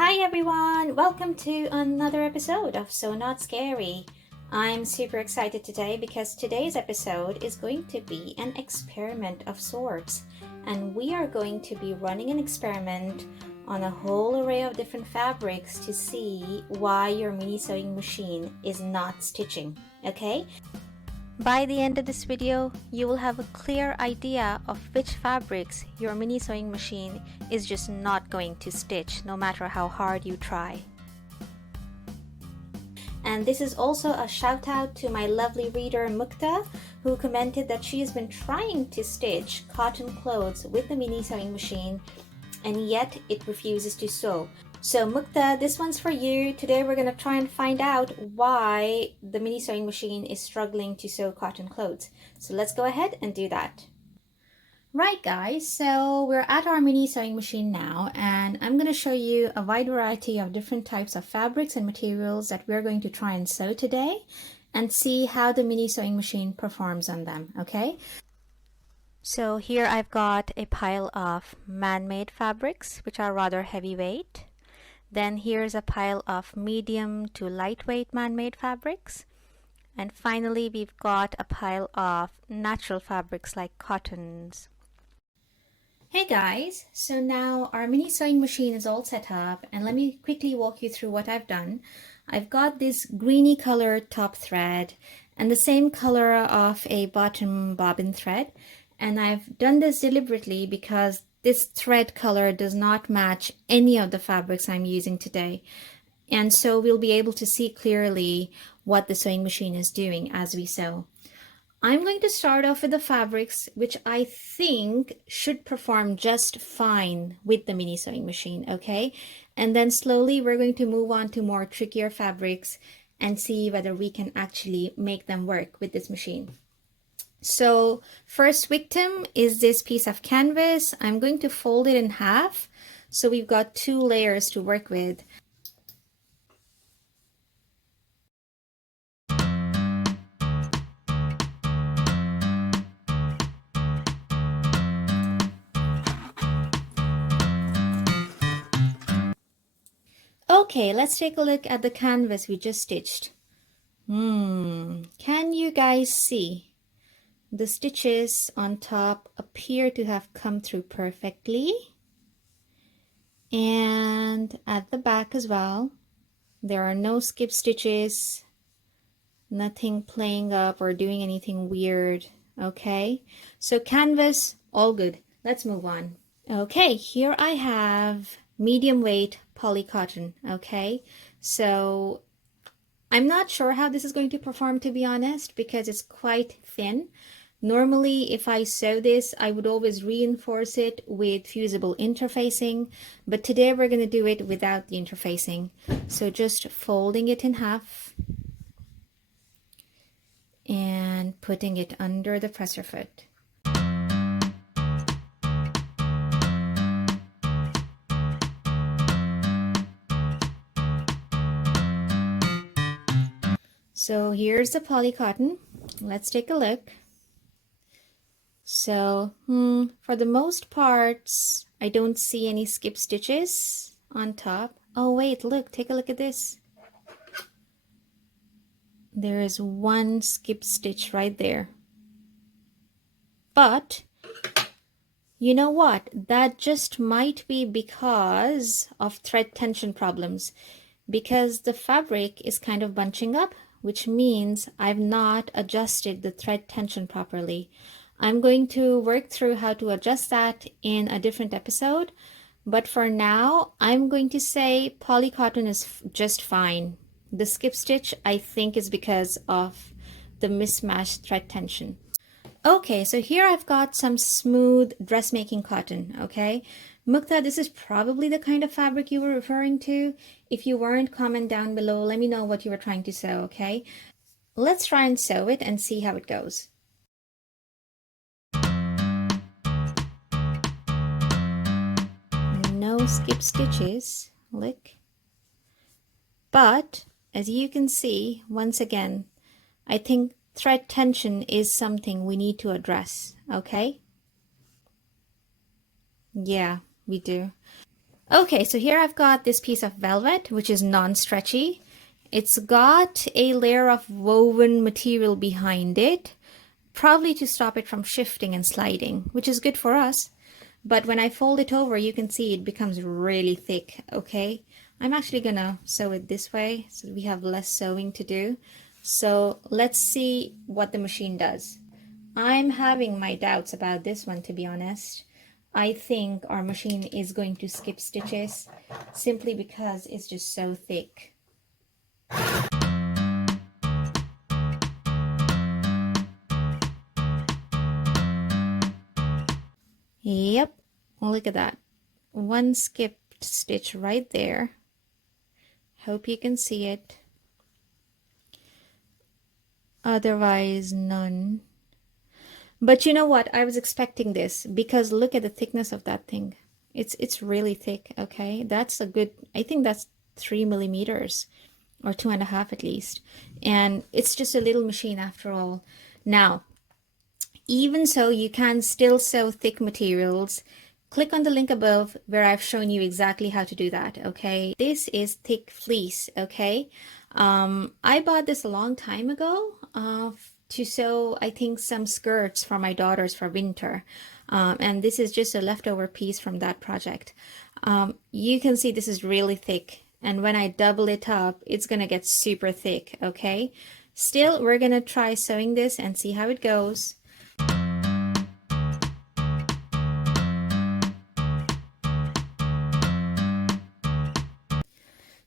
Hi everyone! Welcome to another episode of So Not Scary. I'm super excited today because today's episode is going to be an experiment of sorts, and we are going to be running an experiment on a whole array of different fabrics to see why your mini sewing machine is not stitching, okay? By the end of this video, you will have a clear idea of which fabrics your mini sewing machine is just not going to stitch no matter how hard you try. And this is also a shout out to my lovely reader Mukta, who commented that she has been trying to stitch cotton clothes with the mini sewing machine and yet it refuses to sew. So Mukta, this one's for you. Today we're going to try and find out why the mini sewing machine is struggling to sew cotton clothes. So let's go ahead and do that. Right guys, so we're at our mini sewing machine now, and I'm going to show you a wide variety of different types of fabrics and materials that we're going to try and sew today and see how the mini sewing machine performs on them, okay? So here I've got a pile of man-made fabrics which are rather heavyweight. Then here's a pile of medium to lightweight man-made fabrics. And finally, we've got a pile of natural fabrics like cottons. Hey guys, so now our mini sewing machine is all set up, and let me quickly walk you through what I've done. I've got this greeny color top thread and the same color of a bottom bobbin thread. And I've done this deliberately because this thread color does not match any of the fabrics I'm using today. And so we'll be able to see clearly what the sewing machine is doing as we sew. I'm going to start off with the fabrics which I think should perform just fine with the mini sewing machine, okay? And then slowly we're going to move on to more trickier fabrics and see whether we can actually make them work with this machine. So first victim is this piece of canvas. I'm going to fold it in half. So we've got two layers to work with. Okay, let's take a look at the canvas we just stitched. Can you guys see? The stitches on top appear to have come through perfectly. And at the back as well, there are no skip stitches, nothing playing up or doing anything weird. Okay, so canvas, all good. Let's move on. Okay, here I have medium weight poly cotton. Okay, so I'm not sure how this is going to perform, to be honest, because it's quite thin. Normally, if I sew this, I would always reinforce it with fusible interfacing, but today we're going to do it without the interfacing. So just folding it in half and putting it under the presser foot. So here's the poly cotton. Let's take a look. So for the most parts, I don't see any skip stitches on top. Oh wait, look, take a look at this. There is one skip stitch right there. But you know what? That just might be because of thread tension problems, because the fabric is kind of bunching up, which means I've not adjusted the thread tension properly. I'm going to work through how to adjust that in a different episode, but for now, I'm going to say poly cotton is just fine. The skip stitch, I think, is because of the mismatched thread tension. Okay, so here I've got some smooth dressmaking cotton, okay? Mukta, this is probably the kind of fabric you were referring to. If you weren't, comment down below. Let me know what you were trying to sew, okay? Let's try and sew it and see how it goes. No skip stitches, look. But as you can see, once again, I think thread tension is something we need to address, okay? Yeah, we do. Okay, so here I've got this piece of velvet, which is non-stretchy. It's got a layer of woven material behind it, probably to stop it from shifting and sliding, which is good for us. But when I fold it over, you can see it becomes really thick, okay? I'm actually gonna sew it this way so we have less sewing to do. So let's see what the machine does. I'm having my doubts about this one, to be honest. I think our machine is going to skip stitches simply because it's just so thick. Yep, look at that. One skipped stitch right there. Hope you can see it. Otherwise, none. But you know what? I was expecting this because look at the thickness of that thing. It's really thick, okay? That's a good, I think that's 3 millimeters or 2.5 at least. And it's just a little machine after all. Now, even so, you can still sew thick materials. Click on the link above where I've shown you exactly how to do that, okay? This is thick fleece, okay? I bought this a long time ago to sew, I think, some skirts for my daughters for winter. And this is just a leftover piece from that project. You can see this is really thick. And when I double it up, it's gonna get super thick, okay? Still, we're gonna try sewing this and see how it goes.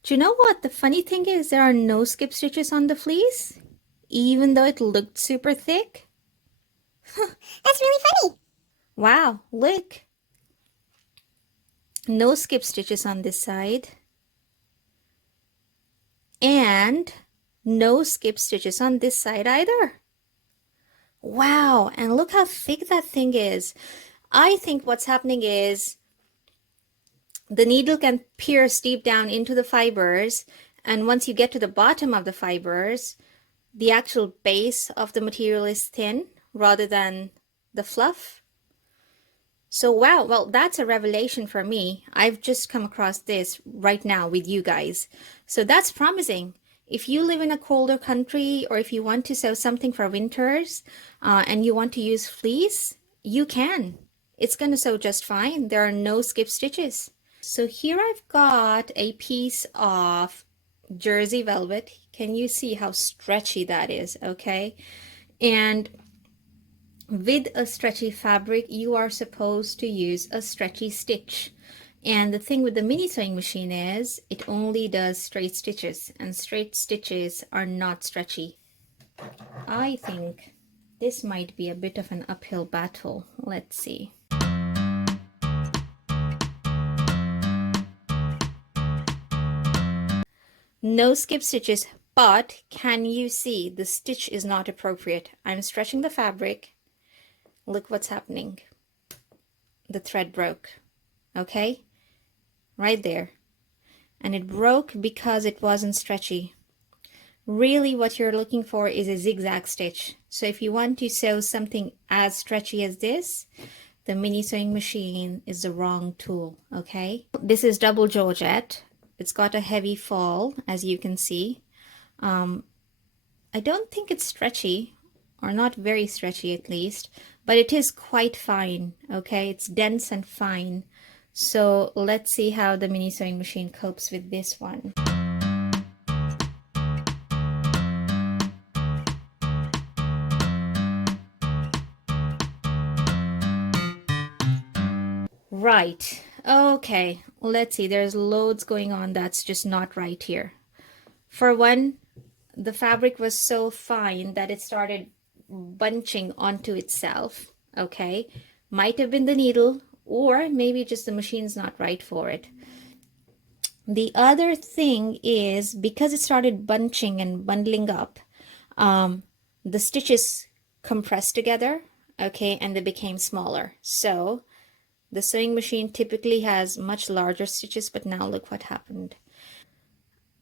Do you know what the funny thing is? There are no skip stitches on the fleece, even though it looked super thick. That's really funny. Wow, look. No skip stitches on this side. And no skip stitches on this side either. Wow, and look how thick that thing is. I think what's happening is the needle can pierce deep down into the fibers, and once you get to the bottom of the fibers, the actual base of the material is thin rather than the fluff. So wow, well, that's a revelation for me. I've just come across this right now with you guys. So that's promising. If you live in a colder country or if you want to sew something for winters and you want to use fleece, you can. It's going to sew just fine. There are no skip stitches. So here I've got a piece of jersey velvet. Can you see how stretchy that is? Okay. And with a stretchy fabric, you are supposed to use a stretchy stitch. And the thing with the mini sewing machine is it only does straight stitches, and straight stitches are not stretchy. I think this might be a bit of an uphill battle. Let's see. No skip stitches, but can you see the stitch is not appropriate? I'm stretching the fabric. Look what's happening. The thread broke, okay? Right there. And it broke because it wasn't stretchy. Really what you're looking for is a zigzag stitch. So if you want to sew something as stretchy as this, the mini sewing machine is the wrong tool, okay? This is double georgette. It's got a heavy fall, as you can see. I don't think it's stretchy, or not very stretchy at least, but it is quite fine, okay? It's dense and fine. So let's see how the mini sewing machine copes with this one. Right, okay, let's see, there's loads going on that's just not right here. For one, the fabric was so fine that it started bunching onto itself, okay? Might have been the needle, or maybe just the machine's not right for it. The other thing is because it started bunching and bundling up, the stitches compressed together, okay, and they became smaller. So the sewing machine typically has much larger stitches, but now look what happened.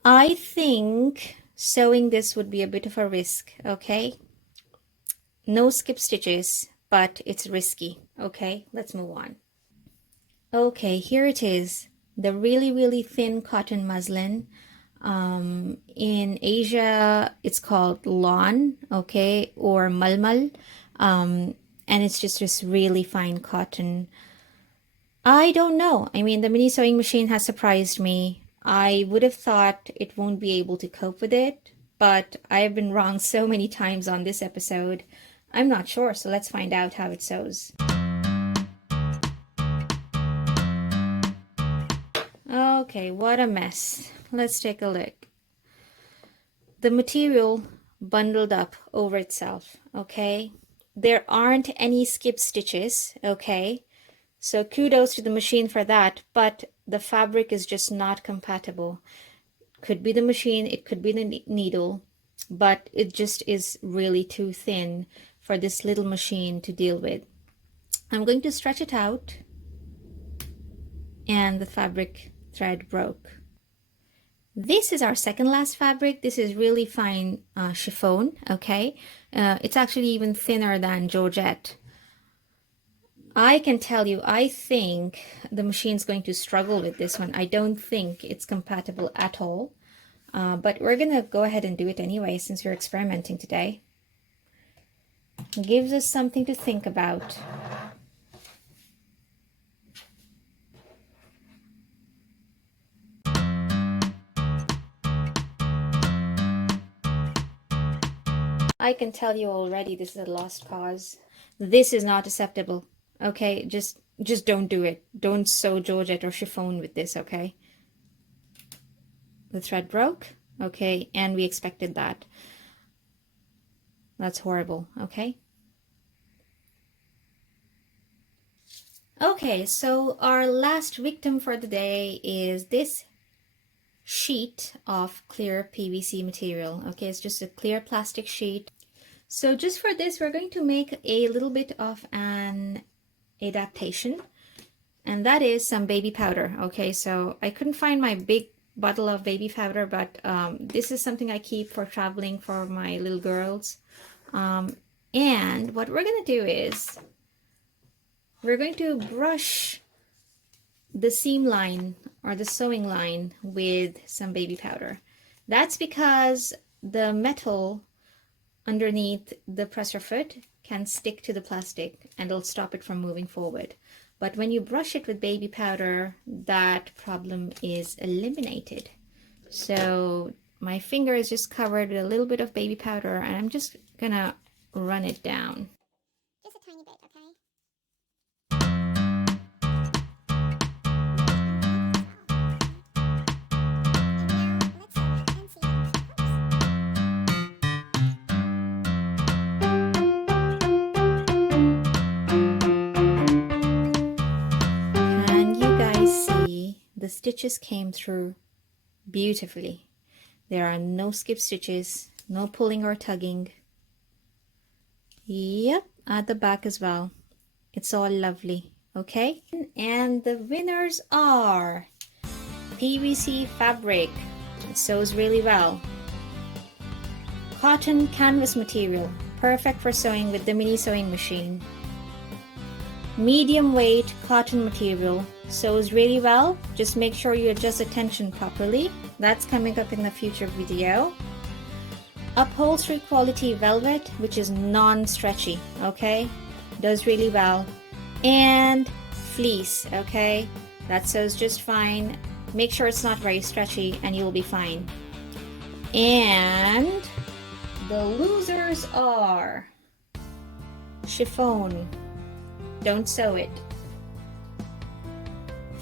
I think sewing this would be a bit of a risk, okay? No skip stitches, but it's risky, okay? Let's move on. Okay, here it is. the really, really thin cotton muslin. In Asia, it's called lawn, okay, or malmal. And it's just this really fine cotton. I don't know. I mean, the mini sewing machine has surprised me. I would have thought it won't be able to cope with it, but I've been wrong so many times on this episode. I'm not sure, so let's find out how it sews. Okay, what a mess. Let's take a look. The material bundled up over itself, okay? There aren't any skip stitches, okay? So kudos to the machine for that, but the fabric is just not compatible. Could be the machine, it could be the needle, but it just is really too thin for this little machine to deal with. I'm going to stretch it out, and the fabric thread broke. This is our second last fabric. This is really fine chiffon, okay? It's actually even thinner than Georgette. I can tell you, I think the machine's going to struggle with this one. I don't think it's compatible at all. But we're going to go ahead and do it anyway since we're experimenting today. It gives us something to think about. I can tell you already this is a lost cause. This is not acceptable. Okay, just don't do it. Don't sew Georgette or chiffon with this, okay? The thread broke, okay, and we expected that. That's horrible, okay? Okay, so our last victim for the day is this sheet of clear PVC material. Okay, it's just a clear plastic sheet. So just for this, we're going to make a little bit of an adaptation, and that is some baby powder. Okay, so I couldn't find my big bottle of baby powder, but this is something I keep for traveling for my little girls. And what we're going to do is we're going to brush the seam line or the sewing line with some baby powder. That's because the metal underneath the presser foot can stick to the plastic and it'll stop it from moving forward. But when you brush it with baby powder, that problem is eliminated. So my finger is just covered with a little bit of baby powder, and I'm just gonna run it down. Just a tiny bit, okay? Can you guys see the stitches came through beautifully? There are no skip stitches, no pulling or tugging. Yep, at the back as well. It's all lovely, okay? And the winners are PVC fabric. It sews really well. Cotton canvas material, perfect for sewing with the mini sewing machine. Medium weight cotton material, sews really well. Just make sure you adjust the tension properly. That's coming up in a future video. Upholstery quality velvet, which is non-stretchy, okay? Does really well. And fleece, okay? That sews just fine. Make sure it's not very stretchy and you'll be fine. And the losers are chiffon. Don't sew it.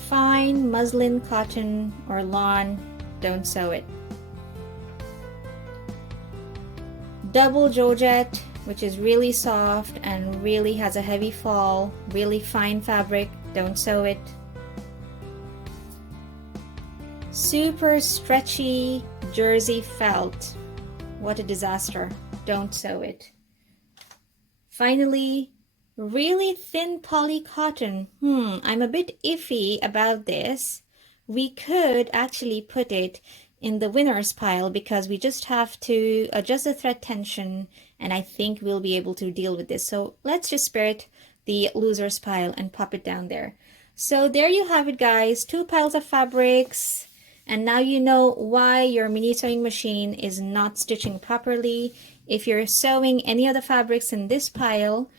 Fine muslin, cotton, or lawn. Don't sew it. Double Georgette, which is really soft and really has a heavy fall, really fine fabric. Don't sew it. Super stretchy jersey felt. What a disaster. Don't sew it. Finally, really thin poly cotton. I'm a bit iffy about this. We could actually put it in the winners pile because we just have to adjust the thread tension, and I think we'll be able to deal with this. So let's just spirit the losers pile and pop it down there. So there you have it, guys. 2 piles of fabrics. And now you know why your mini sewing machine is not stitching properly. If you're sewing any of the fabrics in this pile,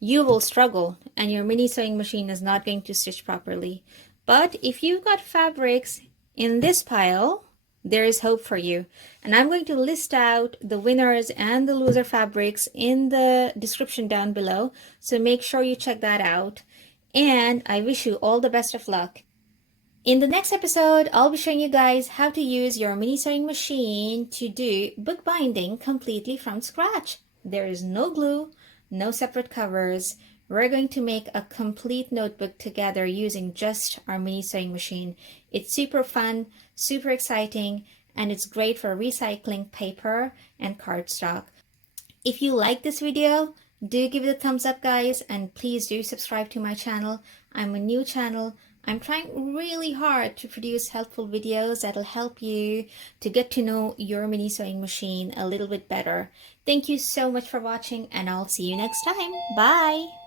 you will struggle and your mini sewing machine is not going to stitch properly. But if you've got fabrics in this pile, there is hope for you. And I'm going to list out the winners and the loser fabrics in the description down below. So make sure you check that out. And I wish you all the best of luck. In the next episode, I'll be showing you guys how to use your mini sewing machine to do bookbinding completely from scratch. There is no glue, no separate covers. We're going to make a complete notebook together using just our mini sewing machine. It's super fun, super exciting, and it's great for recycling paper and cardstock. If you like this video, do give it a thumbs up, guys, and please do subscribe to my channel. I'm a new channel. I'm trying really hard to produce helpful videos that'll help you to get to know your mini sewing machine a little bit better. Thank you so much for watching, and I'll see you next time. Bye!